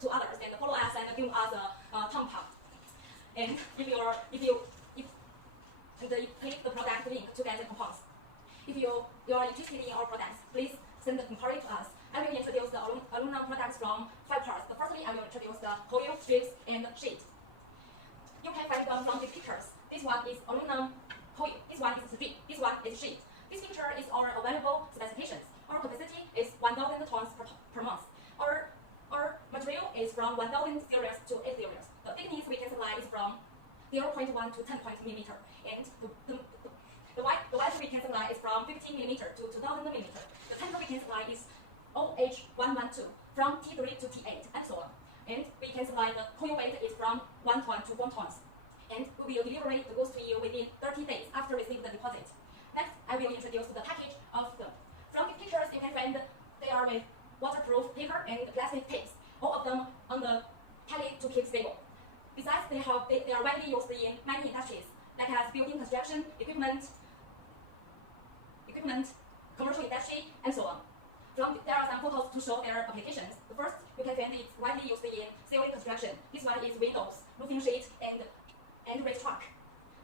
to others and follow us and give us a thumb up. And if you click the product link to get the coupons. If you are interested in our products, please send the inquiry to us. I will introduce the aluminum products from 5 parts. Firstly, I will introduce the coil, strips, and sheet. You can find them from the pictures. This one is aluminum coil. This one is strip. This one is sheet. This picture is our available specifications. Our capacity is 1,000 tons per month. Our material is from 1,000 series to 8 series. The thickness we can supply is from 0.1 to 10 millimeter, and the width we can supply is from 50 millimeter to 2,000 millimeter. The temperature we can supply is OH112 from T3 to T8 and so on. And we can supply the coil weight is from 1 ton to 1 tons. And we will deliver the goods to you within 30 days after receiving the deposit. Next, I will introduce the package of them. From the pictures, you can find they are with waterproof paper and plastic tapes, all of them on the tally to keep stable. Besides, they are widely used in many industries, like as building construction, equipment, commercial industry, and so on. There are some photos to show their applications. The first, you can find it's widely used in civil construction. This one is windows, roofing sheet, and race truck.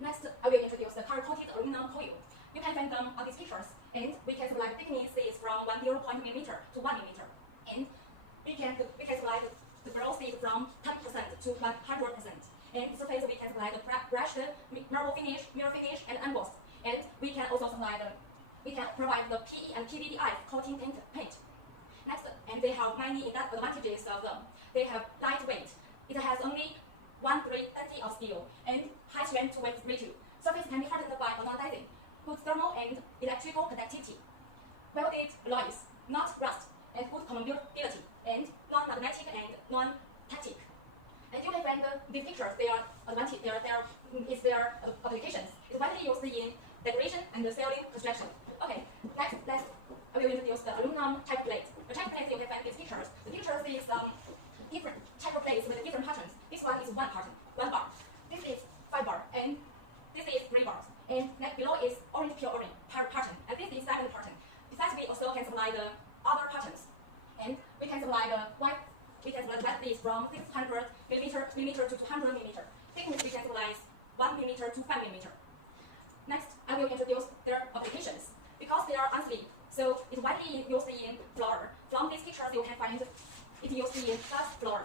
Next, I will introduce the color-coated aluminum coil. You can find them on these pictures, and we can supply the thickness is from 1 millimeter to 1 millimeter, and we can supply the growth is from 10% to 100%. And surface we can supply the brushed marble finish, mirror finish, and embossed. And we can also provide the PE and PVDI coating paint. Next, and they have many advantages of them. They have lightweight. It has only 1/3 density of steel and high strength to weight ratio. Surface can be hardened by anodizing. Good thermal and electrical conductivity. Welded alloys, not rust, and good conductivity, and non-magnetic and non-tactic. And you can find these pictures, their applications. It's widely used in decoration and ceiling construction. Okay, next, I will introduce the aluminum type plate. The type plate, you can find these pictures. The pictures is different type of plates with different patterns. This one is one bar. This is 5 bar, and this is 3 bars. And next below is orange pure orange pattern, and this is 7 pattern. Besides, we also can supply the other patterns, and we can supply the white. We can supply the white is from 600 millimeter to 200 millimeter. Thickness we can supply is 1 millimeter to 5 millimeter. Next, I will introduce their applications. Because they are unsleeved, so it's widely used in floor. From these pictures, you can find it used in glass floor,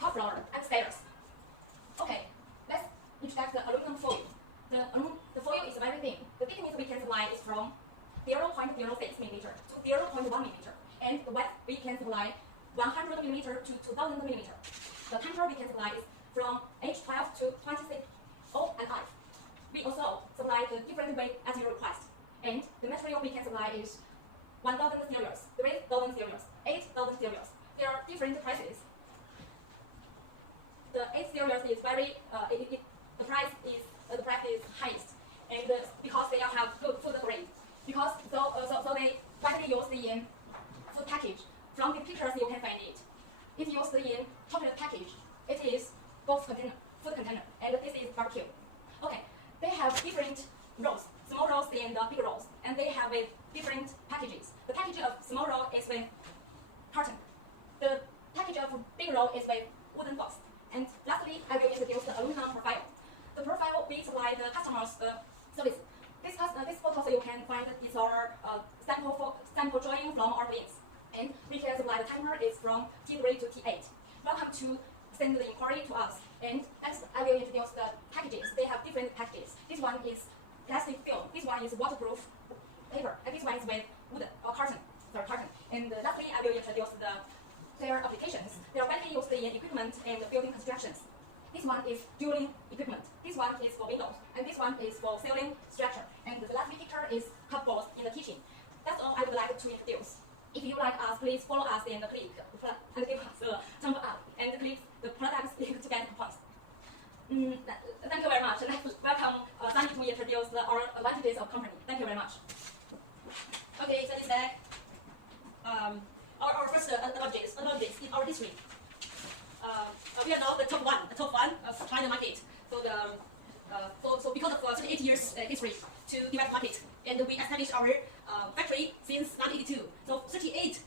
top floor, and stairs. Okay, let's introduce the aluminum foil. The foil is very thin. The thickness we can supply is from 0.06 millimeter to 0.1 millimeter, and the width we can supply 100 millimeter to 2,000 millimeter. The temperature we can supply is from H12 to 26 O and I. We also supply the different weight as you request, and the material we can supply is 1,000 series, 3,000 series, 8,000 series. There are different prices. The 8 series is very the price is highest, and because they have good food grade. Because so they widely used in food package. From the pictures you can find it. It's used in chocolate package. It is box container, food container, and this is barbecue. Okay, they have different rolls, small rolls and big rolls, and they have with different packages. The package of small roll is with carton. The package of big roll is with wooden box. And lastly, I will introduce the aluminum profile. The profile we supply the customers service. This photos you can find is our sample drawing from our links. And we can supply the timer is from T3 to T8. Welcome to send the inquiry to us. And next, I will introduce the packages. They have different packages. This one is plastic film. This one is waterproof paper. And this one is with wooden or carton. And lastly, I will introduce their applications. They are widely used in equipment and building constructions. This one is drilling equipment. This one is for windows. And this one is for ceiling structure. And the last picture is cupboards in the kitchen. That's all I would like to introduce. If you like us, please follow us and click and give us a thumb up and click the products link to get coupons. Thank you very much. Let's welcome Zhanzhi to introduce our advantages of company. Thank you very much. Okay, so this is our first advantages in our history. We are now the top one of China market. So because of 38 years history to develop market, and we established our factory since 1982. So 38